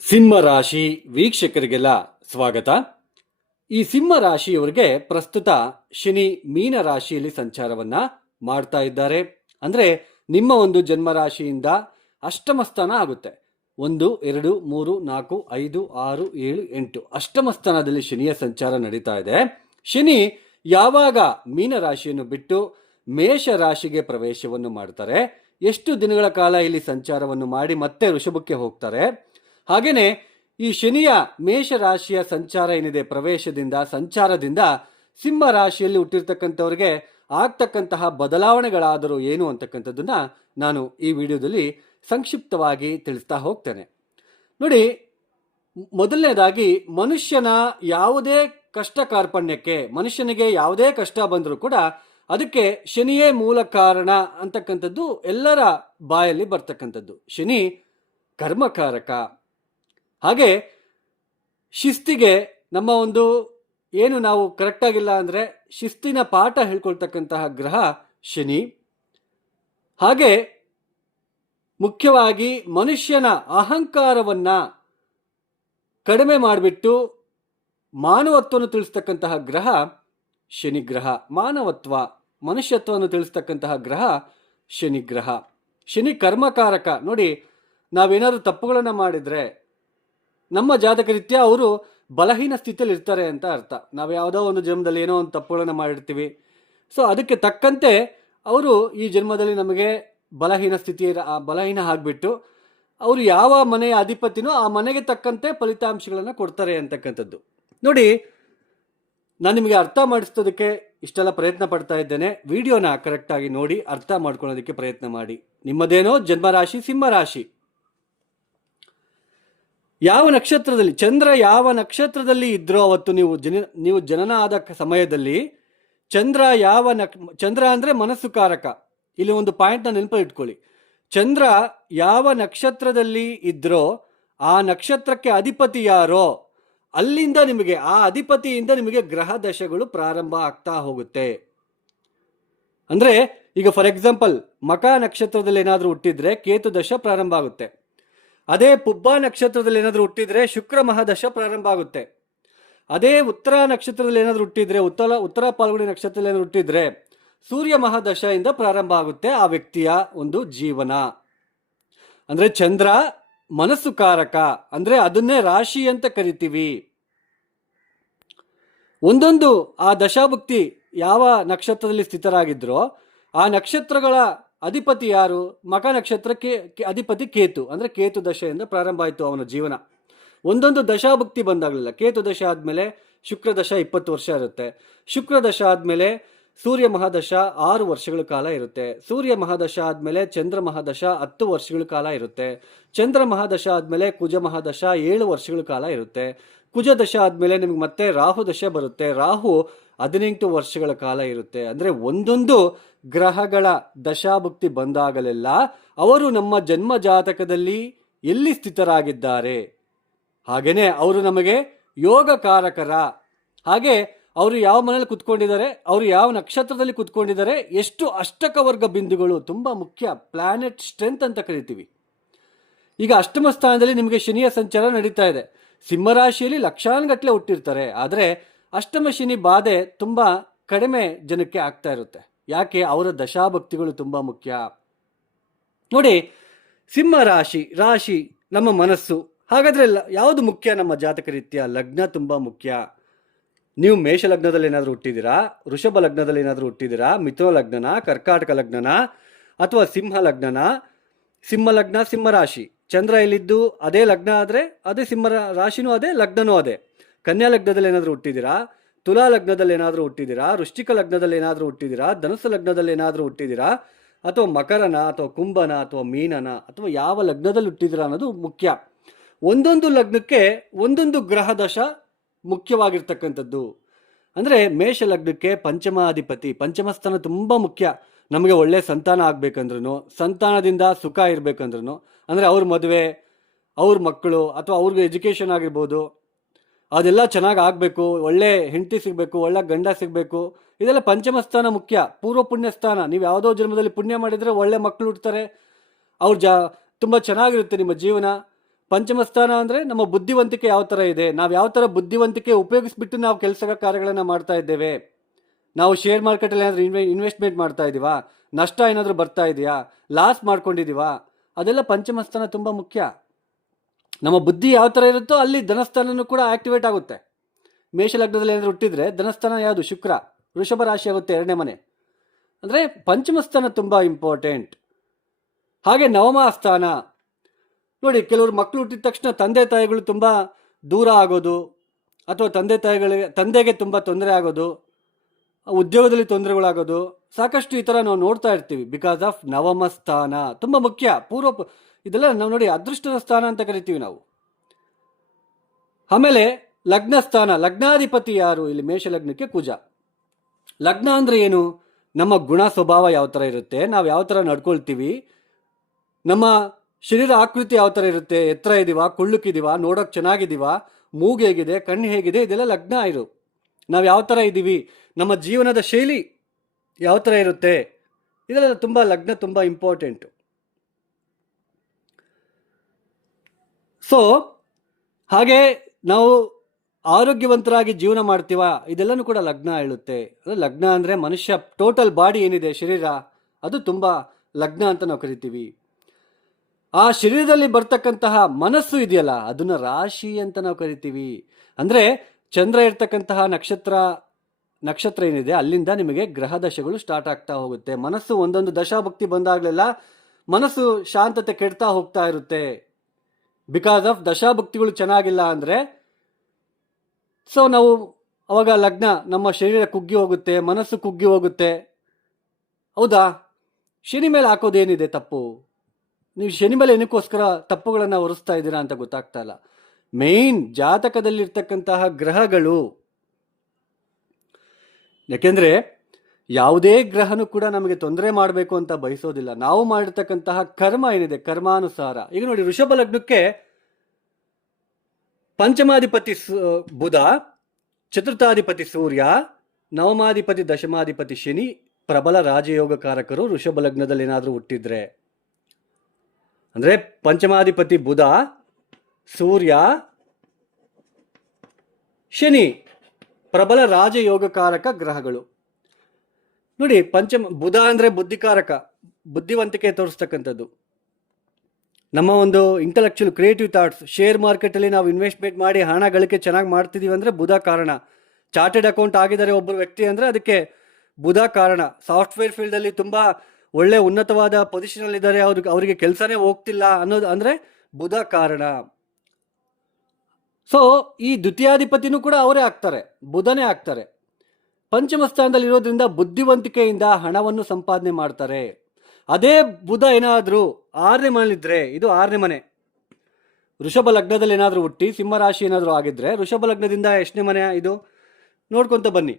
ಸಿಂಹ ರಾಶಿ ವೀಕ್ಷಕರಿಗೆಲ್ಲ ಸ್ವಾಗತ. ಈ ಸಿಂಹ ರಾಶಿಯವರಿಗೆ ಪ್ರಸ್ತುತ ಶನಿ ಮೀನ ರಾಶಿಯಲ್ಲಿ ಸಂಚಾರವನ್ನ ಮಾಡ್ತಾ ಇದ್ದಾರೆ. ಅಂದ್ರೆ ನಿಮ್ಮ ಒಂದು ಜನ್ಮ ರಾಶಿಯಿಂದ ಅಷ್ಟಮ ಸ್ಥಾನ ಆಗುತ್ತೆ. 1, 2, 3, 4, 5, 6, 7, 8 ಅಷ್ಟಮ ಸ್ಥಾನದಲ್ಲಿ ಶನಿಯ ಸಂಚಾರ ನಡೀತಾ ಇದೆ. ಶನಿ ಯಾವಾಗ ಮೀನ ರಾಶಿಯನ್ನು ಬಿಟ್ಟು ಮೇಷ ರಾಶಿಗೆ ಪ್ರವೇಶವನ್ನು ಮಾಡ್ತಾರೆ, ಎಷ್ಟು ದಿನಗಳ ಕಾಲ ಇಲ್ಲಿ ಸಂಚಾರವನ್ನು ಮಾಡಿ ಮತ್ತೆ ವೃಷಭಕ್ಕೆ ಹೋಗ್ತಾರೆ, ಹಾಗೇನೆ ಈ ಶನಿಯ ಮೇಷ ರಾಶಿಯ ಸಂಚಾರ ಏನಿದೆ, ಸಂಚಾರದಿಂದ ಸಿಂಹ ರಾಶಿಯಲ್ಲಿ ಹುಟ್ಟಿರ್ತಕ್ಕಂಥವ್ರಿಗೆ ಆಗ್ತಕ್ಕಂತಹ ಬದಲಾವಣೆಗಳಾದರೂ ಏನು ಅಂತಕ್ಕಂಥದ್ದನ್ನ ನಾನು ಈ ವಿಡಿಯೋದಲ್ಲಿ ಸಂಕ್ಷಿಪ್ತವಾಗಿ ತಿಳಿಸ್ತಾ ಹೋಗ್ತೇನೆ. ನೋಡಿ, ಮೊದಲನೇದಾಗಿ ಮನುಷ್ಯನ ಯಾವುದೇ ಕಷ್ಟ ಕಾರ್ಪಣ್ಯಕ್ಕೆ, ಮನುಷ್ಯನಿಗೆ ಯಾವುದೇ ಕಷ್ಟ ಬಂದರೂ ಕೂಡ ಅದಕ್ಕೆ ಶನಿಯೇ ಮೂಲ ಕಾರಣ ಅಂತಕ್ಕಂಥದ್ದು ಎಲ್ಲರ ಬಾಯಲ್ಲಿ ಬರ್ತಕ್ಕಂಥದ್ದು. ಶನಿ ಕರ್ಮಕಾರಕ. ಹಾಗೆ ಶಿಸ್ತಿಗೆ ನಮ್ಮ ಒಂದು ಏನು ನಾವು ಕರೆಕ್ಟ್ ಆಗಿಲ್ಲ ಅಂದರೆ ಶಿಸ್ತಿನ ಪಾಠ ಹೇಳ್ಕೊಳ್ತಕ್ಕಂತಹ ಗ್ರಹ ಶನಿ. ಹಾಗೆ ಮುಖ್ಯವಾಗಿ ಮನುಷ್ಯನ ಅಹಂಕಾರವನ್ನ ಕಡಿಮೆ ಮಾಡಿಬಿಟ್ಟು ಮಾನವತ್ವವನ್ನು ತಿಳಿಸ್ತಕ್ಕಂತಹ ಗ್ರಹ ಶನಿ ಗ್ರಹ. ಮಾನವತ್ವ, ಮನುಷ್ಯತ್ವವನ್ನು ತಿಳಿಸ್ತಕ್ಕಂತಹ ಗ್ರಹ ಶನಿ ಗ್ರಹ. ಶನಿ ಕರ್ಮಕಾರಕ. ನೋಡಿ, ನಾವೇನಾದ್ರೂ ತಪ್ಪುಗಳನ್ನು ಮಾಡಿದ್ರೆ ನಮ್ಮ ಜಾತಕ ರೀತ್ಯ ಅವರು ಬಲಹೀನ ಸ್ಥಿತಿಯಲ್ಲಿ ಇರ್ತಾರೆ ಅಂತ ಅರ್ಥ. ನಾವು ಯಾವುದೋ ಒಂದು ಜನ್ಮದಲ್ಲಿ ಏನೋ ಒಂದು ತಪ್ಪುಗಳನ್ನು ಮಾಡಿರ್ತೀವಿ. ಸೊ ಅದಕ್ಕೆ ತಕ್ಕಂತೆ ಅವರು ಈ ಜನ್ಮದಲ್ಲಿ ನಮಗೆ ಬಲಹೀನ ಆಗಿಬಿಟ್ಟು ಅವರು ಯಾವ ಮನೆಯ ಅಧಿಪತಿನೋ ಆ ಮನೆಗೆ ತಕ್ಕಂತೆ ಫಲಿತಾಂಶಗಳನ್ನು ಕೊಡ್ತಾರೆ ಅಂತಕ್ಕಂಥದ್ದು. ನೋಡಿ, ನಾನು ನಿಮಗೆ ಅರ್ಥ ಮಾಡಿಸೋದಕ್ಕೆ ಇಷ್ಟೆಲ್ಲ ಪ್ರಯತ್ನ ಪಡ್ತಾ ಇದ್ದೇನೆ. ವಿಡಿಯೋನ ಕರೆಕ್ಟಾಗಿ ನೋಡಿ ಅರ್ಥ ಮಾಡ್ಕೊಳ್ಳೋದಕ್ಕೆ ಪ್ರಯತ್ನ ಮಾಡಿ. ನಿಮ್ಮದೇನೋ ಜನ್ಮರಾಶಿ ಸಿಂಹ ರಾಶಿ. ಯಾವ ನಕ್ಷತ್ರದಲ್ಲಿ ಚಂದ್ರ ಯಾವ ನಕ್ಷತ್ರದಲ್ಲಿ ಇದ್ರೋ ಅವತ್ತು ನೀವು ಜನನ ಆದ ಸಮಯದಲ್ಲಿ ಚಂದ್ರ ಅಂದ್ರೆ ಮನಸ್ಸು ಕಾರಕ. ಇಲ್ಲಿ ಒಂದು ಪಾಯಿಂಟ್ ನೆನಪು ಇಟ್ಕೊಳ್ಳಿ. ಚಂದ್ರ ಯಾವ ನಕ್ಷತ್ರದಲ್ಲಿ ಇದ್ರೋ ಆ ನಕ್ಷತ್ರಕ್ಕೆ ಅಧಿಪತಿ ಯಾರೋ ಅಲ್ಲಿಂದ ನಿಮಗೆ, ಆ ಅಧಿಪತಿಯಿಂದ ನಿಮಗೆ ಗ್ರಹ ದಶೆಗಳು ಪ್ರಾರಂಭ ಆಗ್ತಾ ಹೋಗುತ್ತೆ. ಅಂದ್ರೆ ಈಗ ಫಾರ್ ಎಕ್ಸಾಂಪಲ್ ಮಕ ನಕ್ಷತ್ರದಲ್ಲಿ ಏನಾದರೂ ಹುಟ್ಟಿದ್ರೆ ಕೇತು ದಶ ಪ್ರಾರಂಭ ಆಗುತ್ತೆ. ಅದೇ ಪುಬ್ಬ ನಕ್ಷತ್ರದಲ್ಲಿ ಏನಾದರೂ ಹುಟ್ಟಿದ್ರೆ ಶುಕ್ರ ಮಹಾದಶ ಪ್ರಾರಂಭ ಆಗುತ್ತೆ. ಅದೇ ಉತ್ತರ ನಕ್ಷತ್ರದಲ್ಲಿ ಏನಾದರೂ ಹುಟ್ಟಿದ್ರೆ ಉತ್ತರ ಪಾಲ್ಗುಣಿ ನಕ್ಷತ್ರದಲ್ಲಿ ಏನಾದರೂ ಹುಟ್ಟಿದ್ರೆ ಸೂರ್ಯ ಮಹಾದಶೆಯಿಂದ ಪ್ರಾರಂಭ ಆಗುತ್ತೆ ಆ ವ್ಯಕ್ತಿಯ ಒಂದು ಜೀವನ. ಅಂದ್ರೆ ಚಂದ್ರ ಮನಸ್ಸು ಕಾರಕ, ಅಂದ್ರೆ ಅದನ್ನೇ ರಾಶಿ ಅಂತ ಕರಿತೀವಿ. ಒಂದೊಂದು ಆ ದಶಾಭುಕ್ತಿ ಯಾವ ನಕ್ಷತ್ರದಲ್ಲಿ ಸ್ಥಿತರಾಗಿದ್ರೋ ಆ ನಕ್ಷತ್ರಗಳ ಅಧಿಪತಿ ಯಾರು? ಮಕ ನಕ್ಷತ್ರಕ್ಕೆ ಅಧಿಪತಿ ಕೇತು, ಅಂದ್ರೆ ಕೇತು ದಶೆಯಿಂದ ಪ್ರಾರಂಭ ಆಯಿತು ಅವನ ಜೀವನ. ಒಂದೊಂದು ದಶಾಭುಕ್ತಿ ಬಂದಾಗಲಿಲ್ಲ. ಕೇತು ದಶ ಆದಮೇಲೆ ಶುಕ್ರ ದಶ 20 ವರ್ಷ ಇರುತ್ತೆ. ಶುಕ್ರ ದಶ ಆದಮೇಲೆ ಸೂರ್ಯ ಮಹಾದಶ 6 ವರ್ಷಗಳ ಕಾಲ ಇರುತ್ತೆ. ಸೂರ್ಯ ಮಹಾದಶ ಆದಮೇಲೆ ಚಂದ್ರ ಮಹಾದಶ 10 ವರ್ಷಗಳ ಕಾಲ ಇರುತ್ತೆ. ಚಂದ್ರ ಮಹಾದಶ ಆದಮೇಲೆ ಕುಜ ಮಹಾದಶ 7 ವರ್ಷಗಳ ಕಾಲ ಇರುತ್ತೆ. ಕುಜ ದಶ ಆದಮೇಲೆ ನಿಮ್ಗೆ ಮತ್ತೆ ರಾಹು ದಶೆ ಬರುತ್ತೆ. ರಾಹು 18 ವರ್ಷಗಳ ಕಾಲ ಇರುತ್ತೆ. ಅಂದರೆ ಒಂದೊಂದು ಗ್ರಹಗಳ ದಶಾಭುಕ್ತಿ ಬಂದಾಗಲೆಲ್ಲ ಅವರು ನಮ್ಮ ಜನ್ಮ ಜಾತಕದಲ್ಲಿ ಎಲ್ಲಿ ಸ್ಥಿತರಾಗಿದ್ದಾರೆ, ಹಾಗೇನೆ ಅವರು ನಮಗೆ ಯೋಗಕಾರಕರ. ಹಾಗೆ ಅವರು ಯಾವ ಮನೇಲಿ ಕುತ್ಕೊಂಡಿದ್ದಾರೆ, ಅವರು ಯಾವ ನಕ್ಷತ್ರದಲ್ಲಿ ಕುತ್ಕೊಂಡಿದ್ದಾರೆ, ಎಷ್ಟು ಅಷ್ಟಕ ವರ್ಗ ಬಿಂದುಗಳು ತುಂಬ ಮುಖ್ಯ. ಪ್ಲಾನೆಟ್ ಸ್ಟ್ರೆಂತ್ ಅಂತ ಕರಿತೀವಿ. ಈಗ ಅಷ್ಟಮ ಸ್ಥಾನದಲ್ಲಿ ನಿಮಗೆ ಶನಿಯ ಸಂಚಾರ ನಡೀತಾ ಇದೆ. ಸಿಂಹರಾಶಿಯಲ್ಲಿ ಲಕ್ಷಾನುಗಟ್ಟಲೆ ಹುಟ್ಟಿರ್ತಾರೆ. ಆದರೆ ಅಷ್ಟಮ ಶನಿ ಬಾಧೆ ತುಂಬ ಕಡಿಮೆ ಜನಕ್ಕೆ ಆಗ್ತಾ ಇರುತ್ತೆ. ಯಾಕೆ? ಅವರ ದಶಾಭಕ್ತಿಗಳು ತುಂಬ ಮುಖ್ಯ. ನೋಡಿ, ಸಿಂಹ ರಾಶಿ ನಮ್ಮ ಮನಸ್ಸು. ಹಾಗಾದ್ರೆ ಯಾವುದು ಮುಖ್ಯ ನಮ್ಮ ಜಾತಕ ರೀತ್ಯ? ಲಗ್ನ ತುಂಬ ಮುಖ್ಯ. ನೀವು ಮೇಷ ಲಗ್ನದಲ್ಲಿ ಏನಾದರೂ ಹುಟ್ಟಿದ್ದೀರಾ, ವೃಷಭ ಲಗ್ನದಲ್ಲಿ ಏನಾದರೂ ಹುಟ್ಟಿದ್ದೀರಾ, ಮಿಥುನ ಲಗ್ನನ, ಕರ್ಕಾಟಕ ಲಗ್ನನ, ಅಥವಾ ಸಿಂಹ ಲಗ್ನ ಸಿಂಹ ರಾಶಿ. ಚಂದ್ರ ಎಲ್ಲಿದ್ದು ಅದೇ ಲಗ್ನ ಆದರೆ ಅದೇ ಸಿಂಹ ರಾಶಿನೂ ಅದೇ, ಲಗ್ನನೂ ಅದೇ. ಕನ್ಯಾ ಲಗ್ನದಲ್ಲಿ ಏನಾದರೂ ಹುಟ್ಟಿದ್ದೀರಾ, ತುಲಾ ಲಗ್ನದಲ್ಲಿ ಏನಾದರೂ ಹುಟ್ಟಿದ್ದೀರಾ, ವೃಶ್ಚಿಕ ಲಗ್ನದಲ್ಲಿ ಏನಾದರೂ ಹುಟ್ಟಿದ್ದೀರಾ, ಧನುಸ್ಸು ಲಗ್ನದಲ್ಲಿ ಏನಾದರೂ ಹುಟ್ಟಿದ್ದೀರಾ, ಅಥವಾ ಮಕರನ ಅಥವಾ ಕುಂಭನ ಅಥವಾ ಮೀನನ ಅಥವಾ ಯಾವ ಲಗ್ನದಲ್ಲಿ ಹುಟ್ಟಿದ್ದೀರಾ ಅನ್ನೋದು ಮುಖ್ಯ. ಒಂದೊಂದು ಲಗ್ನಕ್ಕೆ ಒಂದೊಂದು ಗ್ರಹ ದಶ ಮುಖ್ಯವಾಗಿರ್ತಕ್ಕಂಥದ್ದು. ಅಂದರೆ ಮೇಷ ಲಗ್ನಕ್ಕೆ ಪಂಚಮ ಸ್ಥಾನ ತುಂಬ ಮುಖ್ಯ. ನಮಗೆ ಒಳ್ಳೆ ಸಂತಾನ ಆಗ್ಬೇಕಂದ್ರೂ, ಸಂತಾನದಿಂದ ಸುಖ ಇರಬೇಕಂದ್ರೂ, ಅಂದರೆ ಅವ್ರ ಮದುವೆ, ಅವ್ರ ಮಕ್ಕಳು ಅಥವಾ ಅವ್ರಿಗೆ ಎಜುಕೇಷನ್ ಆಗಿರ್ಬೋದು, ಅದೆಲ್ಲ ಚೆನ್ನಾಗಿ ಆಗಬೇಕು, ಒಳ್ಳೆ ಹೆಂಡತಿ ಸಿಗಬೇಕು, ಒಳ್ಳೆ ಗಂಡ ಸಿಗಬೇಕು, ಇದೆಲ್ಲ ಪಂಚಮ ಸ್ಥಾನ ಮುಖ್ಯ. ಪೂರ್ವ ಪುಣ್ಯ ಸ್ಥಾನ. ನೀವು ಯಾವುದೋ ಜನ್ಮದಲ್ಲಿ ಪುಣ್ಯ ಮಾಡಿದರೆ ಒಳ್ಳೆ ಮಕ್ಕಳು ಹುಡ್ತಾರೆ, ತುಂಬ ಚೆನ್ನಾಗಿರುತ್ತೆ ನಿಮ್ಮ ಜೀವನ. ಪಂಚಮ ಸ್ಥಾನ ಅಂದರೆ ನಮ್ಮ ಬುದ್ಧಿವಂತಿಕೆ ಯಾವ ಥರ ಇದೆ, ನಾವು ಯಾವ ಥರ ಬುದ್ಧಿವಂತಿಕೆ ಉಪಯೋಗಿಸ್ಬಿಟ್ಟು ನಾವು ಕೆಲಸ ಕಾರ್ಯಗಳನ್ನು ಮಾಡ್ತಾ ಇದ್ದೇವೆ. ನಾವು ಶೇರ್ ಮಾರ್ಕೆಟಲ್ಲಿ ಏನಾದರೂ ಇನ್ವೆಸ್ಟ್ಮೆಂಟ್ ಮಾಡ್ತಾ ಇದ್ದೀವಾ, ನಷ್ಟ ಏನಾದರೂ ಬರ್ತಾ ಇದೆಯಾ, ಲಾಸ್ ಮಾಡ್ಕೊಂಡಿದ್ದೀವಾ, ಅದೆಲ್ಲ ಪಂಚಮ ಸ್ಥಾನ ತುಂಬ ಮುಖ್ಯ. ನಮ್ಮ ಬುದ್ಧಿ ಯಾವ ಥರ ಇರುತ್ತೋ ಅಲ್ಲಿ ಧನಸ್ಥಾನನೂ ಕೂಡ ಆಕ್ಟಿವೇಟ್ ಆಗುತ್ತೆ. ಮೇಷಲಗ್ನದಲ್ಲಿ ಏನಾದರೂ ಹುಟ್ಟಿದ್ರೆ ಧನಸ್ಥಾನ ಯಾವುದು? ಶುಕ್ರ. ವೃಷಭ ರಾಶಿ ಆಗುತ್ತೆ, 2ನೇ ಮನೆ. ಅಂದರೆ ಪಂಚಮ ಸ್ಥಾನ ತುಂಬ ಇಂಪಾರ್ಟೆಂಟ್. ಹಾಗೆ ನವಮ ಸ್ಥಾನ ನೋಡಿ, ಕೆಲವರು ಮಕ್ಕಳು ಹುಟ್ಟಿದ ತಕ್ಷಣ ತಂದೆ ತಾಯಿಗಳು ತುಂಬ ದೂರ ಆಗೋದು, ಅಥವಾ ತಂದೆಗೆ ತುಂಬ ತೊಂದರೆ ಆಗೋದು, ಉದ್ಯೋಗದಲ್ಲಿ ತೊಂದರೆಗಳಾಗೋದು, ಸಾಕಷ್ಟು ಈ ಥರ ನಾವು ನೋಡ್ತಾ ಇರ್ತೀವಿ. ಬಿಕಾಸ್ ಆಫ್ ನವಮ ಸ್ಥಾನ ತುಂಬ ಮುಖ್ಯ. ಇದೆಲ್ಲ ನಾವು ನೋಡಿ ಅದೃಷ್ಟದ ಸ್ಥಾನ ಅಂತ ಕರಿತೀವಿ ನಾವು. ಆಮೇಲೆ ಲಗ್ನ ಸ್ಥಾನ, ಲಗ್ನಾಧಿಪತಿ ಯಾರು? ಇಲ್ಲಿ ಮೇಷಲಗ್ನಕ್ಕೆ ಕುಜ. ಲಗ್ನ ಅಂದರೆ ಏನು? ನಮ್ಮ ಗುಣ ಸ್ವಭಾವ ಯಾವ ಥರ ಇರುತ್ತೆ, ನಾವು ಯಾವ ಥರ ನಡ್ಕೊಳ್ತೀವಿ, ನಮ್ಮ ಶರೀರ ಆಕೃತಿ ಯಾವ ಥರ ಇರುತ್ತೆ, ಎತ್ತರ ಇದೀವಾ, ಕುಳ್ಳುಕಿದೀವ, ನೋಡೋಕೆ ಚೆನ್ನಾಗಿದ್ದೀವ, ಮೂಗು ಹೇಗಿದೆ, ಕಣ್ಣು ಹೇಗಿದೆ, ಇದೆಲ್ಲ ಲಗ್ನ ಇರು. ನಾವು ಯಾವ ಥರ ಇದ್ದೀವಿ, ನಮ್ಮ ಜೀವನದ ಶೈಲಿ ಯಾವ ಥರ ಇರುತ್ತೆ, ಇದೆಲ್ಲ ತುಂಬ ಲಗ್ನ ತುಂಬ ಇಂಪಾರ್ಟೆಂಟು. ಸೊ ಹಾಗೆ ನಾವು ಆರೋಗ್ಯವಂತರಾಗಿ ಜೀವನ ಮಾಡ್ತೀವ, ಇದೆಲ್ಲನೂ ಕೂಡ ಲಗ್ನ ಹೇಳುತ್ತೆ. ಲಗ್ನ ಅಂದರೆ ಮನುಷ್ಯ ಟೋಟಲ್ ಬಾಡಿ ಏನಿದೆ, ಶರೀರ, ಅದು ತುಂಬ ಲಗ್ನ ಅಂತ ನಾವು ಕರಿತೀವಿ. ಆ ಶರೀರದಲ್ಲಿ ಬರ್ತಕ್ಕಂತಹ ಮನಸ್ಸು ಇದೆಯಲ್ಲ, ಅದನ್ನ ರಾಶಿ ಅಂತ ನಾವು ಕರಿತೀವಿ. ಅಂದರೆ ಚಂದ್ರ ಇರ್ತಕ್ಕಂತಹ ನಕ್ಷತ್ರ ಏನಿದೆ, ಅಲ್ಲಿಂದ ನಿಮಗೆ ಗ್ರಹ ದಶೆಗಳು ಸ್ಟಾರ್ಟ್ ಆಗ್ತಾ ಹೋಗುತ್ತೆ. ಮನಸ್ಸು ಒಂದೊಂದು ದಶಾಭಕ್ತಿ ಬಂದಾಗಲೆಲ್ಲ ಮನಸ್ಸು ಶಾಂತತೆ ಕೆಡ್ತಾ ಹೋಗ್ತಾ ಇರುತ್ತೆ. ಬಿಕಾಸ್ ಆಫ್ ದಶಾಭಕ್ತಿಗಳು ಚೆನ್ನಾಗಿಲ್ಲ ಅಂದರೆ, ಸೊ ನಾವು ಅವಾಗ ಲಗ್ನ, ನಮ್ಮ ಶರೀರ ಕುಗ್ಗಿ ಹೋಗುತ್ತೆ, ಮನಸ್ಸು ಕುಗ್ಗಿ ಹೋಗುತ್ತೆ. ಹೌದಾ? ಶನಿ ಮೇಲೆ ಹಾಕೋದೇನಿದೆ ತಪ್ಪು? ನೀವು ಶನಿ ಮೇಲೆ ಏನಕ್ಕೋಸ್ಕರ ತಪ್ಪುಗಳನ್ನು ಹೊರಿಸ್ತಾ ಇದ್ದೀರಾ ಅಂತ ಗೊತ್ತಾಗ್ತಾ ಇಲ್ಲ. ಮೇನ್ ಜಾತಕದಲ್ಲಿರ್ತಕ್ಕಂತಹ ಗ್ರಹಗಳು, ಯಾಕೆಂದರೆ ಯಾವುದೇ ಗ್ರಹನೂ ಕೂಡ ನಮಗೆ ತೊಂದರೆ ಮಾಡಬೇಕು ಅಂತ ಬಯಸೋದಿಲ್ಲ. ನಾವು ಮಾಡಿರ್ತಕ್ಕಂತಹ ಕರ್ಮ ಏನಿದೆ, ಕರ್ಮಾನುಸಾರ. ಈಗ ನೋಡಿ, ವೃಷಭ ಲಗ್ನಕ್ಕೆ ಪಂಚಮಾಧಿಪತಿ ಬುಧ, ಚತುರ್ಥಾಧಿಪತಿ ಸೂರ್ಯ, ನವಮಾಧಿಪತಿ ದಶಮಾಧಿಪತಿ ಶನಿ, ಪ್ರಬಲ ರಾಜಯೋಗಕಾರಕರು ವೃಷಭ ಲಗ್ನದಲ್ಲಿ ಏನಾದರೂ ಹುಟ್ಟಿದ್ರೆ. ಅಂದರೆ ಪಂಚಮಾಧಿಪತಿ ಬುಧ, ಸೂರ್ಯ, ಶನಿ ಪ್ರಬಲ ರಾಜಯೋಗಕಾರಕ ಗ್ರಹಗಳು. ನೋಡಿ, ಬುಧ ಅಂದರೆ ಬುದ್ಧಿಕಾರಕ, ಬುದ್ಧಿವಂತಿಕೆ ತೋರಿಸ್ತಕ್ಕಂಥದ್ದು. ನಮ್ಮ ಒಂದು ಇಂಟೆಲೆಕ್ಚುಯಲ್ ಕ್ರಿಯೇಟಿವ್ ಥಾಟ್ಸ್, ಶೇರ್ ಮಾರ್ಕೆಟಲ್ಲಿ ನಾವು ಇನ್ವೆಸ್ಟ್ಮೆಂಟ್ ಮಾಡಿ ಹಣ ಗಳಿಕೆ ಚೆನ್ನಾಗಿ ಮಾಡ್ತಿದ್ದೀವಿ ಅಂದರೆ ಬುಧ ಕಾರಣ. ಚಾರ್ಟೆಡ್ ಅಕೌಂಟ್ ಆಗಿದ್ದಾರೆ ಒಬ್ಬರು ವ್ಯಕ್ತಿ ಅಂದರೆ ಅದಕ್ಕೆ ಬುಧ ಕಾರಣ. ಸಾಫ್ಟ್ವೇರ್ ಫೀಲ್ಡಲ್ಲಿ ತುಂಬ ಒಳ್ಳೆ ಉನ್ನತವಾದ ಪೊಸಿಷನಲ್ಲಿದ್ದಾರೆ, ಅವರಿಗೆ ಕೆಲಸನೇ ಹೋಗ್ತಿಲ್ಲ ಅನ್ನೋದು ಅಂದರೆ ಬುಧ ಕಾರಣ. ಸೊ ಈ ದ್ವಿತೀಯಾಧಿಪತಿನೂ ಕೂಡ ಅವರೇ ಆಗ್ತಾರೆ, ಬುಧನೇ ಆಗ್ತಾರೆ. ಪಂಚಮ ಸ್ಥಾನದಲ್ಲಿ ಇರೋದ್ರಿಂದ ಬುದ್ಧಿವಂತಿಕೆಯಿಂದ ಹಣವನ್ನು ಸಂಪಾದನೆ ಮಾಡ್ತಾರೆ. ಅದೇ ಬುಧ ಏನಾದರೂ 6ನೇ ಮನೆಯಲ್ಲಿದ್ದರೆ, ಇದು 6ನೇ ಮನೆ, ವೃಷಭ ಲಗ್ನದಲ್ಲಿ ಏನಾದರೂ ಹುಟ್ಟಿ ಸಿಂಹರಾಶಿ ಏನಾದರೂ ಆಗಿದ್ರೆ, ವೃಷಭ ಲಗ್ನದಿಂದ ಎಷ್ಟನೇ ಮನೆ ಇದು ನೋಡ್ಕೊತ ಬನ್ನಿ.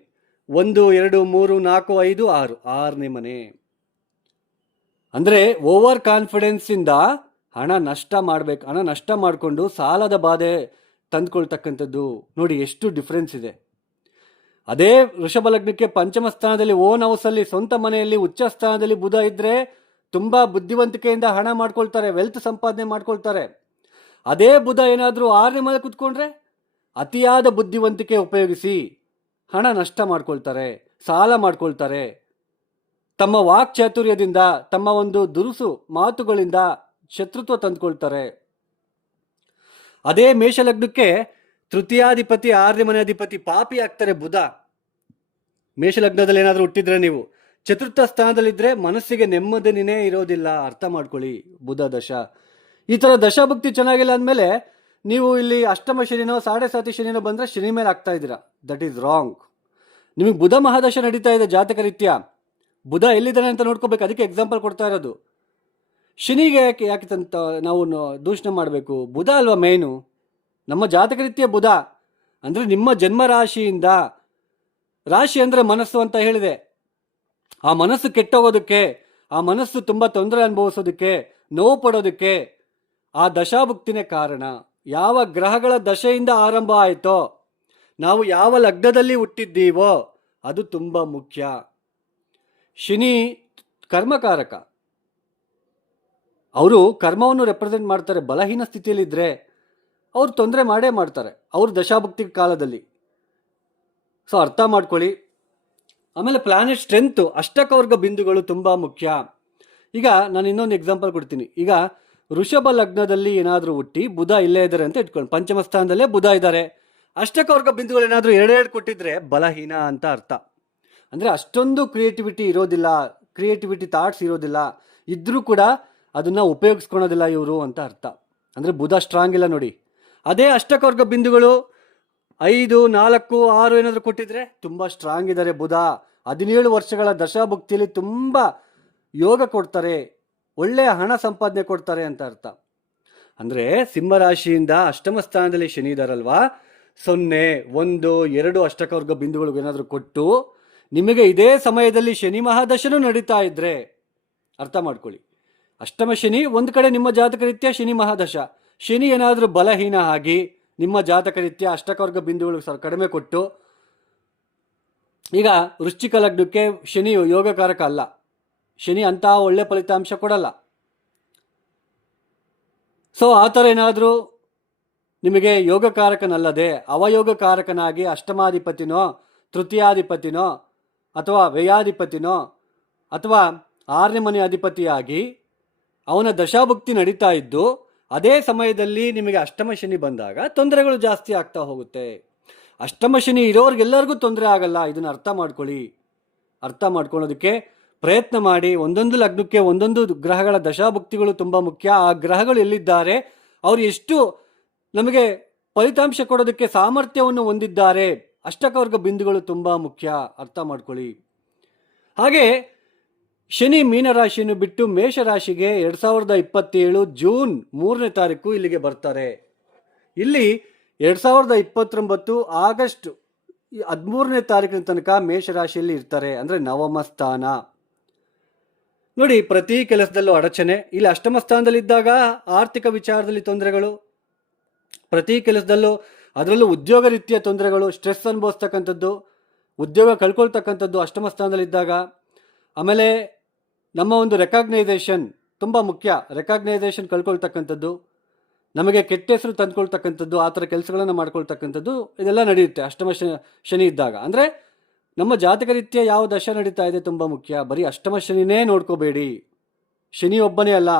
1, 2, 3, 4, 5, 6, 6ನೇ ಮನೆ. ಅಂದರೆ ಓವರ್ ಕಾನ್ಫಿಡೆನ್ಸಿಂದ ಹಣ ನಷ್ಟ ಮಾಡಿಕೊಂಡು ಸಾಲದ ಬಾಧೆ ತಂದ್ಕೊಳ್ತಕ್ಕಂಥದ್ದು. ನೋಡಿ ಎಷ್ಟು ಡಿಫ್ರೆನ್ಸ್ ಇದೆ. ಅದೇ ವೃಷಭ ಲಗ್ನಕ್ಕೆ ಪಂಚಮ ಸ್ಥಾನದಲ್ಲಿ ಓನ್ ಹೌಸಲ್ಲಿ, ಸ್ವಂತ ಮನೆಯಲ್ಲಿ ಉಚ್ಚ ಸ್ಥಾನದಲ್ಲಿ ಬುಧ ಇದ್ದರೆ ತುಂಬ ಬುದ್ಧಿವಂತಿಕೆಯಿಂದ ಹಣ ಮಾಡ್ಕೊಳ್ತಾರೆ, ವೆಲ್ತ್ ಸಂಪಾದನೆ ಮಾಡ್ಕೊಳ್ತಾರೆ. ಅದೇ ಬುಧ ಏನಾದರೂ 6ನೇ ಮನೆ ಕೂತ್ಕೊಂಡ್ರೆ ಅತಿಯಾದ ಬುದ್ಧಿವಂತಿಕೆ ಉಪಯೋಗಿಸಿ ಹಣ ನಷ್ಟ ಮಾಡ್ಕೊಳ್ತಾರೆ, ಸಾಲ ಮಾಡ್ಕೊಳ್ತಾರೆ. ತಮ್ಮ ವಾಕ್ ಚಾತುರ್ಯದಿಂದ, ತಮ್ಮ ಒಂದು ದುರುಸು ಮಾತುಗಳಿಂದ ಶತ್ರುತ್ವ ತಂದುಕೊಳ್ತಾರೆ. ಅದೇ ಮೇಷಲಗ್ನಕ್ಕೆ ತೃತೀಯಾಧಿಪತಿ 6ನೇ ಮನೆ ಅಧಿಪತಿ ಪಾಪಿ ಆಗ್ತಾರೆ ಬುಧ. ಮೇಷಲಗ್ನದಲ್ಲಿ ಏನಾದರೂ ಹುಟ್ಟಿದ್ರೆ ನೀವು, ಚತುರ್ಥ ಸ್ಥಾನದಲ್ಲಿದ್ದರೆ ಮನಸ್ಸಿಗೆ ನೆಮ್ಮದಿನೇ ಇರೋದಿಲ್ಲ. ಅರ್ಥ ಮಾಡ್ಕೊಳ್ಳಿ, ಬುಧ ದಶ. ಈ ಥರ ದಶಾಭಕ್ತಿ ಚೆನ್ನಾಗಿಲ್ಲ ಅಂದಮೇಲೆ ನೀವು ಇಲ್ಲಿ ಅಷ್ಟಮ ಶನಿನೋ 7.5 ಶನಿನೋ ಬಂದರೆ ಶನಿ ಮೇಲೆ ಆಗ್ತಾ ಇದ್ದೀರಾ. That is wrong. ನಿಮಗೆ ಬುಧ ಮಹಾದಶ ನಡೀತಾ ಇದೆ ಜಾತಕ ರೀತ್ಯ. ಬುಧ ಎಲ್ಲಿದ್ದಾನೆ ಅಂತ ನೋಡ್ಕೋಬೇಕು, ಅದಕ್ಕೆ ಎಕ್ಸಾಂಪಲ್ ಕೊಡ್ತಾ ಇರೋದು. ಶನಿಗೆ ಯಾಕೆ ಅಂತ ನಾವು ದೂಷಣೆ ಮಾಡಬೇಕು? ಬುಧ ಅಲ್ವಾ ಮೇನು. ನಮ್ಮ ಜಾತಕ ರೀತಿಯ ಬುಧ ಅಂದರೆ ನಿಮ್ಮ ಜನ್ಮ ರಾಶಿಯಿಂದ, ರಾಶಿ ಅಂದರೆ ಮನಸ್ಸು ಅಂತ ಹೇಳಿದೆ, ಆ ಮನಸ್ಸು ಕೆಟ್ಟೋಗೋದಕ್ಕೆ, ಆ ಮನಸ್ಸು ತುಂಬ ತೊಂದರೆ ಅನುಭವಿಸೋದಕ್ಕೆ, ನೋವು ಪಡೋದಕ್ಕೆ ಆ ದಶಾಭುಕ್ತಿನೇ ಕಾರಣ. ಯಾವ ಗ್ರಹಗಳ ದಶೆಯಿಂದ ಆರಂಭ ಆಯಿತೋ, ನಾವು ಯಾವ ಲಗ್ನದಲ್ಲಿ ಹುಟ್ಟಿದ್ದೀವೋ ಅದು ತುಂಬ ಮುಖ್ಯ. ಶನಿ ಕರ್ಮಕಾರಕ, ಅವರು ಕರ್ಮವನ್ನು ರೆಪ್ರೆಸೆಂಟ್ ಮಾಡ್ತಾರೆ. ಬಲಹೀನ ಸ್ಥಿತಿಯಲ್ಲಿದ್ದರೆ ಅವ್ರು ತೊಂದರೆ ಮಾಡೇ ಮಾಡ್ತಾರೆ ಅವ್ರ ದಶಾಭುಕ್ತಿ ಕಾಲದಲ್ಲಿ. ಸೊ ಅರ್ಥ ಮಾಡ್ಕೊಳ್ಳಿ. ಆಮೇಲೆ ಪ್ಲಾನೆಟ್ ಸ್ಟ್ರೆಂತು, ಅಷ್ಟಕವರ್ಗ ಬಿಂದುಗಳು ತುಂಬ ಮುಖ್ಯ. ಈಗ ನಾನು ಇನ್ನೊಂದು ಎಕ್ಸಾಂಪಲ್ ಕೊಡ್ತೀನಿ. ಈಗ ವೃಷಭ ಲಗ್ನದಲ್ಲಿ ಏನಾದರೂ ಹುಟ್ಟಿ ಬುಧ ಇಲ್ಲೇ ಇದ್ದಾರೆ ಅಂತ ಇಟ್ಕೊಂಡು, ಪಂಚಮ ಸ್ಥಾನದಲ್ಲೇ ಬುಧ ಇದ್ದಾರೆ, ಅಷ್ಟಕವರ್ಗ ಬಿಂದುಗಳು ಏನಾದರೂ ಎರಡೆರಡು ಕೊಟ್ಟಿದ್ರೆ ಬಲಹೀನ ಅಂತ ಅರ್ಥ. ಅಂದರೆ ಅಷ್ಟೊಂದು ಕ್ರಿಯೇಟಿವಿಟಿ ಇರೋದಿಲ್ಲ, ಕ್ರಿಯೇಟಿವಿಟಿ ಥಾಟ್ಸ್ ಇರೋದಿಲ್ಲ, ಇದ್ರೂ ಕೂಡ ಅದನ್ನು ಉಪಯೋಗಿಸ್ಕೊಳೋದಿಲ್ಲ ಇವರು ಅಂತ ಅರ್ಥ. ಅಂದರೆ ಬುಧ ಸ್ಟ್ರಾಂಗ್ ಇಲ್ಲ ನೋಡಿ. ಅದೇ ಅಷ್ಟಕವರ್ಗ ಬಿಂದುಗಳು 5, 4, 6 ಏನಾದರೂ ಕೊಟ್ಟಿದ್ರೆ ತುಂಬ ಸ್ಟ್ರಾಂಗ್ ಇದ್ದಾರೆ ಬುಧ. 17 ವರ್ಷಗಳ ದಶಾಭುಕ್ತಿಯಲ್ಲಿ ತುಂಬ ಯೋಗ ಕೊಡ್ತಾರೆ, ಒಳ್ಳೆಯ ಹಣ ಸಂಪಾದನೆ ಕೊಡ್ತಾರೆ ಅಂತ ಅರ್ಥ. ಅಂದರೆ ಸಿಂಹರಾಶಿಯಿಂದ ಅಷ್ಟಮ ಸ್ಥಾನದಲ್ಲಿ ಶನಿ ಇದಾರಲ್ವಾ, 0, 1, 2 ಅಷ್ಟಕವರ್ಗ ಬಿಂದುಗಳು ಏನಾದರೂ ಕೊಟ್ಟು ನಿಮಗೆ ಇದೇ ಸಮಯದಲ್ಲಿ ಶನಿ ಮಹಾದಶನೂ ನಡೀತಾ ಇದ್ರೆ ಅರ್ಥ ಮಾಡ್ಕೊಳ್ಳಿ. ಅಷ್ಟಮ ಶನಿ ಒಂದು ಕಡೆ ನಿಮ್ಮ ಜಾತಕ ರೀತ್ಯ ಶನಿ ಮಹಾದಶ, ಶನಿ ಏನಾದರೂ ಬಲಹೀನ ಆಗಿ ನಿಮ್ಮ ಜಾತಕ ರೀತ್ಯ ಅಷ್ಟಕವರ್ಗ ಬಿಂದುಗಳು ಕಡಿಮೆ ಕೊಟ್ಟು, ಈಗ ವೃಶ್ಚಿಕ ಲಗ್ನಕ್ಕೆ ಶನಿ ಯೋಗಕಾರಕ ಅಲ್ಲ, ಶನಿ ಅಂತ ಒಳ್ಳೆ ಫಲಿತಾಂಶ ಕೊಡಲ್ಲ. ಸೊ ಆ ಥರ ಏನಾದರೂ ನಿಮಗೆ ಯೋಗಕಾರಕನಲ್ಲದೆ ಅವಯೋಗಕಾರಕನಾಗಿ ಅಷ್ಟಮಾಧಿಪತಿನೋ ತೃತೀಯಾಧಿಪತಿನೋ ಅಥವಾ ವ್ಯಯಾಧಿಪತಿನೋ ಅಥವಾ 6ನೇ ಮನೆ ಅಧಿಪತಿಯಾಗಿ ಅವನ ದಶಾಭುಕ್ತಿ ನಡೀತಾ ಇದ್ದು ಅದೇ ಸಮಯದಲ್ಲಿ ನಿಮಗೆ ಅಷ್ಟಮ ಶನಿ ಬಂದಾಗ ತೊಂದರೆಗಳು ಜಾಸ್ತಿ ಆಗ್ತಾ ಹೋಗುತ್ತೆ. ಅಷ್ಟಮ ಶನಿ ಇರೋರಿಗೆಲ್ಲರಿಗೂ ತೊಂದರೆ ಆಗಲ್ಲ, ಇದನ್ನು ಅರ್ಥ ಮಾಡ್ಕೊಳ್ಳಿ. ಅರ್ಥ ಮಾಡ್ಕೊಳ್ಳೋದಕ್ಕೆ ಪ್ರಯತ್ನ ಮಾಡಿ. ಒಂದೊಂದು ಲಗ್ನಕ್ಕೆ ಒಂದೊಂದು ಗ್ರಹಗಳ ದಶಾಭುಕ್ತಿಗಳು ತುಂಬ ಮುಖ್ಯ. ಆ ಗ್ರಹಗಳು ಎಲ್ಲಿದ್ದಾರೆ, ಅವರು ಎಷ್ಟು ನಮಗೆ ಫಲಿತಾಂಶ ಕೊಡೋದಕ್ಕೆ ಸಾಮರ್ಥ್ಯವನ್ನು ಹೊಂದಿದ್ದಾರೆ, ಅಷ್ಟಕವರ್ಗ ಬಿಂದುಗಳು ತುಂಬ ಮುಖ್ಯ, ಅರ್ಥ ಮಾಡ್ಕೊಳ್ಳಿ. ಹಾಗೆ ಶನಿ ಮೀನರಾಶಿಯನ್ನು ಬಿಟ್ಟು ಮೇಷರಾಶಿಗೆ 2027 ಜೂನ್ 3ನೇ ತಾರೀಕು ಇಲ್ಲಿಗೆ ಬರ್ತಾರೆ. ಇಲ್ಲಿ 2029 ಆಗಸ್ಟ್ 13ನೇ ತಾರೀಕಿನ ತನಕ ಮೇಷರಾಶಿಯಲ್ಲಿ ಇರ್ತಾರೆ. ಅಂದರೆ ನವಮ ಸ್ಥಾನ ನೋಡಿ. ಪ್ರತಿ ಕೆಲಸದಲ್ಲೂ ಅಡಚಣೆ. ಇಲ್ಲಿ ಅಷ್ಟಮ ಸ್ಥಾನದಲ್ಲಿದ್ದಾಗ ಆರ್ಥಿಕ ವಿಚಾರದಲ್ಲಿ ತೊಂದರೆಗಳು, ಪ್ರತಿ ಕೆಲಸದಲ್ಲೂ, ಅದರಲ್ಲೂ ಉದ್ಯೋಗ ರೀತಿಯ ತೊಂದರೆಗಳು, ಸ್ಟ್ರೆಸ್ ಅನುಭವಿಸ್ತಕ್ಕಂಥದ್ದು, ಉದ್ಯೋಗ ಕಳ್ಕೊಳ್ತಕ್ಕಂಥದ್ದು ಅಷ್ಟಮ ಸ್ಥಾನದಲ್ಲಿದ್ದಾಗ. ಆಮೇಲೆ ನಮ್ಮ ಒಂದು ರೆಕಾಗ್ನೈಸೇಷನ್ ತುಂಬ ಮುಖ್ಯ, ರೆಕಾಗ್ನೈಸೇಷನ್ ಕಳ್ಕೊಳ್ತಕ್ಕಂಥದ್ದು, ನಮಗೆ ಕೆಟ್ಟ ಹೆಸರು ತಂದ್ಕೊಳ್ತಕ್ಕಂಥದ್ದು, ಆ ಥರ ಕೆಲಸಗಳನ್ನು ಮಾಡ್ಕೊಳ್ತಕ್ಕಂಥದ್ದು ಇದೆಲ್ಲ ನಡೆಯುತ್ತೆ ಅಷ್ಟಮ ಶನಿ ಇದ್ದಾಗ. ಅಂದರೆ ನಮ್ಮ ಜಾತಕ ರೀತ್ಯ ಯಾವ ದಶ ನಡೀತಾ ಇದೆ ತುಂಬ ಮುಖ್ಯ. ಬರೀ ಅಷ್ಟಮ ಶನಿನೇ ನೋಡ್ಕೋಬೇಡಿ. ಶನಿ ಒಬ್ಬನೇ ಅಲ್ಲ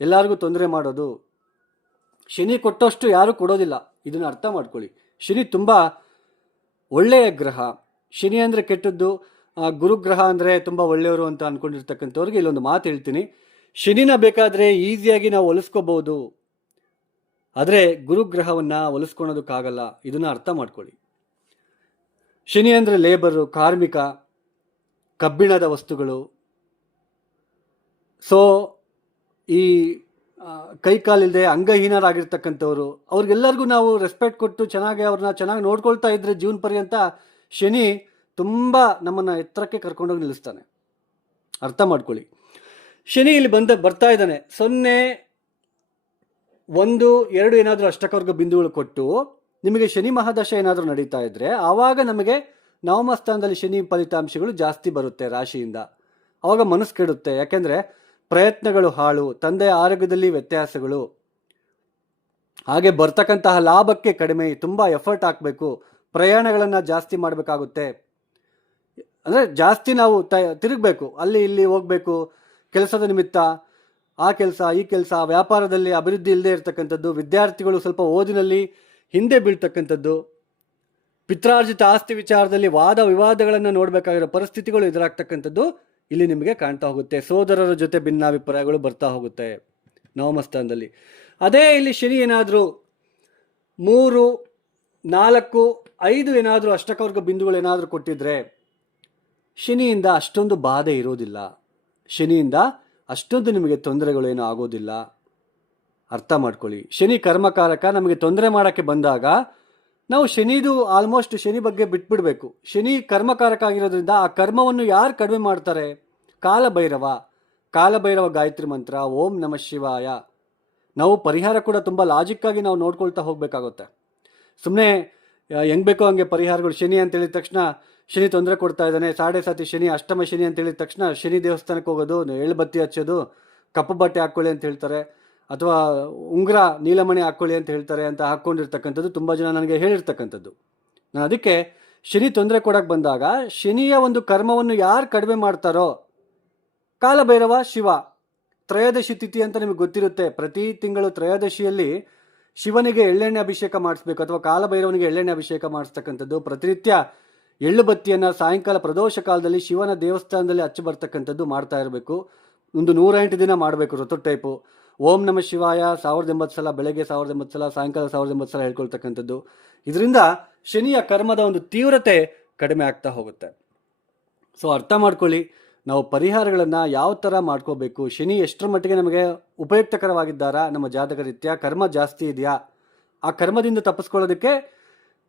ಎಲ್ಲರಿಗೂ ತೊಂದರೆ ಮಾಡೋದು. ಶನಿ ಕೊಟ್ಟಷ್ಟು ಯಾರೂ ಕೊಡೋದಿಲ್ಲ, ಇದನ್ನು ಅರ್ಥ ಮಾಡ್ಕೊಳ್ಳಿ. ಶನಿ ತುಂಬ ಒಳ್ಳೆಯ ಗ್ರಹ. ಶನಿ ಅಂದರೆ ಕೆಟ್ಟದ್ದು, ಗುರುಗ್ರಹ ಅಂದರೆ ತುಂಬ ಒಳ್ಳೆಯವರು ಅಂತ ಅಂದ್ಕೊಂಡಿರ್ತಕ್ಕಂಥವ್ರಿಗೆ ಇಲ್ಲೊಂದು ಮಾತು ಹೇಳ್ತೀನಿ. ಶನಿನ ಬೇಕಾದರೆ ಈಸಿಯಾಗಿ ನಾವು ಹೊಲಿಸ್ಕೋಬಹುದು, ಆದರೆ ಗುರುಗ್ರಹವನ್ನು ಹೊಲಿಸ್ಕೊಳೋದಕ್ಕಾಗಲ್ಲ, ಇದನ್ನು ಅರ್ಥ ಮಾಡ್ಕೊಳ್ಳಿ. ಶನಿ ಅಂದರೆ ಲೇಬರು, ಕಾರ್ಮಿಕ, ಕಬ್ಬಿಣದ ವಸ್ತುಗಳು. ಸೊ ಈ ಕೈಕಾಲಿಲ್ಲದೆ ಅಂಗಹೀನರಾಗಿರ್ತಕ್ಕಂಥವ್ರು, ಅವ್ರಿಗೆಲ್ಲರಿಗೂ ನಾವು ರೆಸ್ಪೆಕ್ಟ್ ಕೊಟ್ಟು ಅವ್ರನ್ನ ಚೆನ್ನಾಗಿ ನೋಡ್ಕೊಳ್ತಾ ಇದ್ರೆ ಜೀವನ ಪರ್ಯಂತ ಶನಿ ತುಂಬ ನಮ್ಮನ್ನು ಎತ್ತರಕ್ಕೆ ಕರ್ಕೊಂಡೋಗಿ ನಿಲ್ಲಿಸ್ತಾನೆ. ಅರ್ಥ ಮಾಡ್ಕೊಳ್ಳಿ. ಶನಿ ಇಲ್ಲಿ ಬರ್ತಾ ಇದ್ದಾನೆ. 0, 1, 2 ಏನಾದರೂ ಅಷ್ಟಕವರ್ಗ ಬಿಂದುಗಳು ಕೊಟ್ಟು ನಿಮಗೆ ಶನಿ ಮಹಾದಶ ಏನಾದರೂ ನಡೀತಾ ಇದ್ರೆ ಆವಾಗ ನಮಗೆ ನವಮ ಸ್ಥಾನದಲ್ಲಿ ಶನಿ ಫಲಿತಾಂಶಗಳು ಜಾಸ್ತಿ ಬರುತ್ತೆ ರಾಶಿಯಿಂದ. ಆವಾಗ ಮನಸ್ಸು ಕೆಡುತ್ತೆ. ಯಾಕೆಂದರೆ ಪ್ರಯತ್ನಗಳು ಹಾಳು, ತಂದೆಯ ಆರೋಗ್ಯದಲ್ಲಿ ವ್ಯತ್ಯಾಸಗಳು, ಹಾಗೆ ಬರ್ತಕ್ಕಂತಹ ಲಾಭಕ್ಕೆ ಕಡಿಮೆ, ತುಂಬ ಎಫರ್ಟ್ ಹಾಕಬೇಕು, ಪ್ರಯಾಣಗಳನ್ನು ಜಾಸ್ತಿ ಮಾಡಬೇಕಾಗುತ್ತೆ. ಅಂದರೆ ಜಾಸ್ತಿ ನಾವು ತಿರುಗಬೇಕು, ಅಲ್ಲಿ ಇಲ್ಲಿ ಹೋಗಬೇಕು, ಕೆಲಸದ ನಿಮಿತ್ತ, ಆ ಕೆಲಸ ಈ ಕೆಲಸ, ವ್ಯಾಪಾರದಲ್ಲಿ ಅಭಿವೃದ್ಧಿ ಇಲ್ಲದೆ ಇರತಕ್ಕಂಥದ್ದು, ವಿದ್ಯಾರ್ಥಿಗಳು ಸ್ವಲ್ಪ ಓದಿನಲ್ಲಿ ಹಿಂದೆ ಬೀಳ್ತಕ್ಕಂಥದ್ದು, ಪಿತ್ರಾರ್ಜಿತ ಆಸ್ತಿ ವಿಚಾರದಲ್ಲಿ ವಾದ ವಿವಾದಗಳನ್ನು ನೋಡಬೇಕಾಗಿರೋ ಪರಿಸ್ಥಿತಿಗಳು ಎದುರಾಗ್ತಕ್ಕಂಥದ್ದು ಇಲ್ಲಿ ನಿಮಗೆ ಕಾಣ್ತಾ ಹೋಗುತ್ತೆ. ಸೋದರರ ಜೊತೆ ಭಿನ್ನಾಭಿಪ್ರಾಯಗಳು ಬರ್ತಾ ಹೋಗುತ್ತೆ ನವಮ ಸ್ಥಾನದಲ್ಲಿ. ಅದೇ ಇಲ್ಲಿ ಶನಿ ಏನಾದರೂ 3, 4, 5 ಏನಾದರೂ ಅಷ್ಟಕವರ್ಗ ಬಿಂದುಗಳು ಏನಾದರೂ ಕೊಟ್ಟಿದ್ರೆ ಶನಿಯಿಂದ ಅಷ್ಟೊಂದು ಬಾಧೆ ಇರೋದಿಲ್ಲ, ಶನಿಯಿಂದ ಅಷ್ಟೊಂದು ನಿಮಗೆ ತೊಂದರೆಗಳೇನೂ ಆಗೋದಿಲ್ಲ. ಅರ್ಥ ಮಾಡ್ಕೊಳ್ಳಿ. ಶನಿ ಕರ್ಮಕಾರಕ. ನಮಗೆ ತೊಂದರೆ ಮಾಡೋಕ್ಕೆ ಬಂದಾಗ ನಾವು ಶನಿದು ಆಲ್ಮೋಸ್ಟ್ ಶನಿ ಬಗ್ಗೆ ಬಿಟ್ಬಿಡಬೇಕು. ಶನಿ ಕರ್ಮಕಾರಕ ಆಗಿರೋದ್ರಿಂದ ಆ ಕರ್ಮವನ್ನು ಯಾರು ಕಡಿಮೆ ಮಾಡ್ತಾರೆ? ಕಾಲಭೈರವ ಗಾಯತ್ರಿ ಮಂತ್ರ, ಓಂ ನಮಃ ಶಿವಾಯ. ನಾವು ಪರಿಹಾರ ಕೂಡ ತುಂಬ ಲಾಜಿಕ್ಕಾಗಿ ನಾವು ನೋಡ್ಕೊಳ್ತಾ ಹೋಗಬೇಕಾಗುತ್ತೆ. ಸುಮ್ಮನೆ ಹೆಂಗೆ ಬೇಕೋ ಹಂಗೆ ಪರಿಹಾರಗಳು. ಶನಿ ಅಂತ ಹೇಳಿದ ತಕ್ಷಣ ಶನಿ ತೊಂದರೆ ಕೊಡ್ತಾ ಇದ್ದಾನೆ, 7.5 ಶನಿ, ಅಷ್ಟಮ ಶನಿ ಅಂತ ಹೇಳಿದ ತಕ್ಷಣ ಶನಿ ದೇವಸ್ಥಾನಕ್ಕೆ ಹೋಗೋದು, ಎಳ್ಳು ಬತ್ತಿ ಹಚ್ಚೋದು, ಕಪ್ಪು ಬಟ್ಟೆ ಹಾಕ್ಕೊಳ್ಳಿ ಅಂತ ಹೇಳ್ತಾರೆ, ಅಥವಾ ಉಂಗುರ ನೀಲಮಣಿ ಹಾಕ್ಕೊಳ್ಳಿ ಅಂತ ಹೇಳ್ತಾರೆ ಅಂತ ಹಾಕ್ಕೊಂಡಿರ್ತಕ್ಕಂಥದ್ದು ತುಂಬ ಜನ ನನಗೆ ಹೇಳಿರ್ತಕ್ಕಂಥದ್ದು. ನಾನು ಅದಕ್ಕೆ ಶನಿ ತೊಂದರೆ ಕೊಡಕ್ಕೆ ಬಂದಾಗ ಶನಿಯ ಒಂದು ಕರ್ಮವನ್ನು ಯಾರು ಕಡಿಮೆ ಮಾಡ್ತಾರೋ, ಕಾಲಭೈರವ ಶಿವ, ತ್ರಯೋದಶಿ ತಿಥಿ ಅಂತ ನಿಮಗೆ ಗೊತ್ತಿರುತ್ತೆ. ಪ್ರತಿ ತಿಂಗಳು ತ್ರಯೋದಶಿಯಲ್ಲಿ ಶಿವನಿಗೆ ಎಳ್ಳೆಣ್ಣೆ ಅಭಿಷೇಕ ಮಾಡಿಸ್ಬೇಕು, ಅಥವಾ ಕಾಲಭೈರವನಿಗೆ ಎಳ್ಳೆಣ್ಣೆ ಅಭಿಷೇಕ ಮಾಡಿಸ್ತಕ್ಕಂಥದ್ದು. ಪ್ರತಿನಿತ್ಯ ಎಳ್ಳು ಬತ್ತಿಯನ್ನು ಸಾಯಂಕಾಲ ಪ್ರದೋಷ ಕಾಲದಲ್ಲಿ ಶಿವನ ದೇವಸ್ಥಾನದಲ್ಲಿ ಹಚ್ಚಿ ಬರ್ತಕ್ಕಂಥದ್ದು ಮಾಡ್ತಾ ಇರಬೇಕು. ಒಂದು 108 ದಿನ ಮಾಡಬೇಕು ಋತು ಟೈಪು. ಓಂ ನಮ ಶಿವಾಯ 1080 ಸಲ, ಬೆಳಗ್ಗೆ 1080 ಸಲ, ಸಾಯಂಕಾಲ 1080 ಸಲ ಹೇಳ್ಕೊಳ್ತಕ್ಕಂಥದ್ದು. ಇದರಿಂದ ಶನಿಯ ಕರ್ಮದ ಒಂದು ತೀವ್ರತೆ ಕಡಿಮೆ ಆಗ್ತಾ ಹೋಗುತ್ತೆ. ಸೊ ಅರ್ಥ ಮಾಡ್ಕೊಳ್ಳಿ, ನಾವು ಪರಿಹಾರಗಳನ್ನು ಯಾವ ಥರ ಮಾಡ್ಕೋಬೇಕು, ಶನಿ ಎಷ್ಟರ ಮಟ್ಟಿಗೆ ನಮಗೆ ಉಪಯುಕ್ತಕರವಾಗಿದ್ದಾರಾ, ನಮ್ಮ ಜಾತಕ ರೀತ್ಯ ಕರ್ಮ ಜಾಸ್ತಿ ಇದೆಯಾ, ಆ ಕರ್ಮದಿಂದ ತಪ್ಪಿಸ್ಕೊಳ್ಳೋದಕ್ಕೆ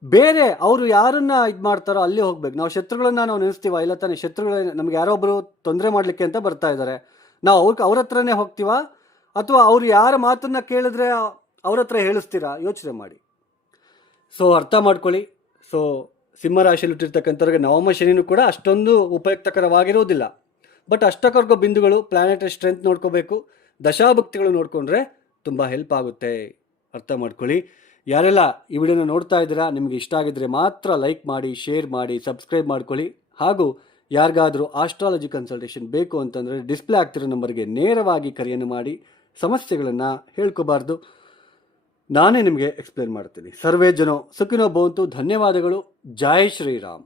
ಬೇರೆ ಅವರು ಯಾರನ್ನ ಇದು ಮಾಡ್ತಾರೋ ಅಲ್ಲಿ ಹೋಗ್ಬೇಕು. ನಾವು ಶತ್ರುಗಳನ್ನ ನಾವು ನೆನೆಸ್ತೀವ, ಇಲ್ಲ ತಾನೇ? ಶತ್ರುಗಳು ನಮ್ಗೆ ಯಾರೊಬ್ಬರು ತೊಂದರೆ ಮಾಡಲಿಕ್ಕೆ ಅಂತ ಬರ್ತಾ ಇದ್ದಾರೆ, ನಾವು ಅವ್ರ ಹತ್ರನೇ ಹೋಗ್ತೀವಾ, ಅಥವಾ ಅವ್ರು ಯಾರ ಮಾತನ್ನ ಕೇಳಿದ್ರೆ ಅವ್ರ ಹತ್ರ ಹೇಳಿಸ್ತೀರಾ? ಯೋಚನೆ ಮಾಡಿ. ಸೊ ಅರ್ಥ ಮಾಡ್ಕೊಳ್ಳಿ. ಸೊ ಸಿಂಹರಾಶಿಯಲ್ಲಿ ಹುಟ್ಟಿರ್ತಕ್ಕಂಥವ್ರಿಗೆ ನವಮ ಶನಿನೂ ಕೂಡ ಅಷ್ಟೊಂದು ಉಪಯುಕ್ತಕರವಾಗಿರೋದಿಲ್ಲ. ಬಟ್ ಅಷ್ಟಕರ್ಗ ಬಿಂದುಗಳು, ಪ್ಲಾನೆಟರಿ ಸ್ಟ್ರೆಂತ್ ನೋಡ್ಕೋಬೇಕು, ದಶಾಭುಕ್ತಿಗಳು ನೋಡಿಕೊಂಡ್ರೆ ತುಂಬ ಹೆಲ್ಪ್ ಆಗುತ್ತೆ. ಅರ್ಥ ಮಾಡ್ಕೊಳ್ಳಿ. ಯಾರೆಲ್ಲ ಈ ವಿಡಿಯೋನ ನೋಡ್ತಾ ಇದ್ದೀರಾ, ನಿಮಗೆ ಇಷ್ಟ ಆಗಿದ್ರೆ ಮಾತ್ರ ಲೈಕ್ ಮಾಡಿ, ಶೇರ್ ಮಾಡಿ, ಸಬ್ಸ್ಕ್ರೈಬ್ ಮಾಡ್ಕೊಳ್ಳಿ. ಹಾಗೂ ಯಾರಿಗಾದರೂ ಆಸ್ಟ್ರಾಲಜಿ ಕನ್ಸಲ್ಟೇಷನ್ ಬೇಕು ಅಂತಂದರೆ ಡಿಸ್ಪ್ಲೇ ಆಗ್ತಿರೋ ನಂಬರ್ಗೆ ನೇರವಾಗಿ ಕರೆಯನ್ನು ಮಾಡಿ ಸಮಸ್ಯೆಗಳನ್ನು ಹೇಳ್ಕೋಬಾರ್ದು, ನಾನೇ ನಿಮಗೆ ಎಕ್ಸ್ಪ್ಲೇನ್ ಮಾಡ್ತೀನಿ. ಸರ್ವೇ ಜನೋ ಸುಖಿನೋ ಭವಂತು. ಧನ್ಯವಾದಗಳು. ಜೈ ಶ್ರೀರಾಮ್.